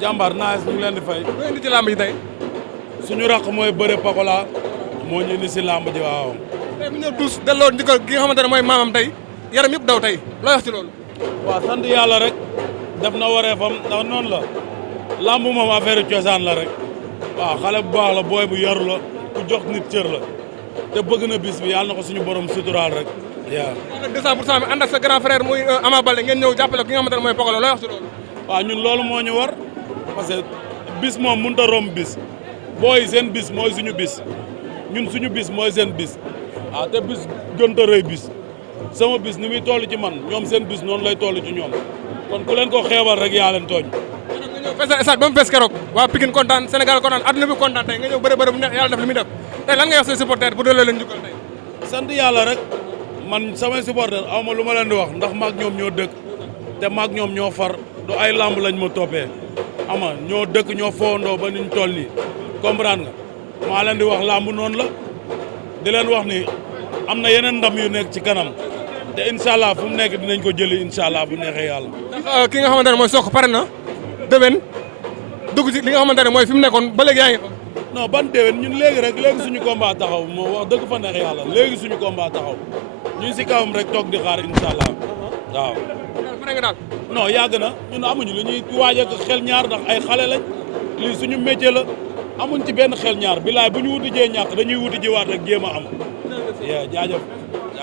jàmbaar naaj ñu ngi leen di fay. lu indi ci làmb ji tey. suñu raq mooy bëre Pakola moo ñu indi si làmb ji waaw. tey bu ñëw tous delloo njëkkal gi nga xamante ne mooy maamam tey yaram yëpp daw tey looy wax ci loolu. waaw sant yàlla rek def na wareefam ndax noonu la làmb moom affaire cosaan la rek waaw xale bu baax la booy bu yaru la ku jox nit cër la te bëgg na bis bi yàlla na ko suñu borom suturaal rek waaw. nag 200% bi ànd ak sa grand frère muy Ama Baldé ngeen ñëw jàppale ki nga xamante ne mooy Pakola looy wax ci loolu. waaw ñun loolu moo ñu war parce que bis moom mënut a romb bis booy seen bis mooy suñu bis ñun suñu bis mooy seen bis ah te bis gënta rëy bis sama bis ni muy toll ci man ñoom seen bis noonu lay toll ci ñoom kon ku leen ko xeebal rek yaa leen tooñ. nga ñëw fees stade ba mu fees keroog waa Pikine kontaan Sénégal kontaan adduna bi kontaan tey nga ñëw bëre bu neex yàlla def li muy def tey lan ngay wax say supporter bu delloo leen njukkal tey. sant yàlla rek man samay supporter aw ma lu ma leen di wax ndax maag ñoom ñoo dëkk te maag ñoom ñoo far du ay lamb lañ ma toppee ama ñoo dëkk ñoo foondoo ba niñ toll nii comprendre nga maa leen di wax lamb noonu la di leen wax ni am na yeneen ndam yu nekk ci kanam te incha allah fu mu nekk dinañ ko jëli incha allah bu neexee yàlla. ndax ki nga xamante ne mooy Sokhou pare na déwén dugg ci li nga xamante ne mooy fi mu nekkoon ba léegi yaa ngi fa. non ban déwén ñun léegi suñu combat taxaw moo wax dëgg fa neex yàlla léegi suñu combat taxaw ñu ngi si kawam rek toog di xaar incha allah waaw. pare nga daal. non yàgg na ñun amuñu lu ñuy waaj ak xel ñaar ndax ay xale lañ lii suñu métier la amuñ ci benn xel ñaar bilaay bu ñu wuti jee ñàkk dañuy wuti jiwaat rek jéem a am. jaajëf.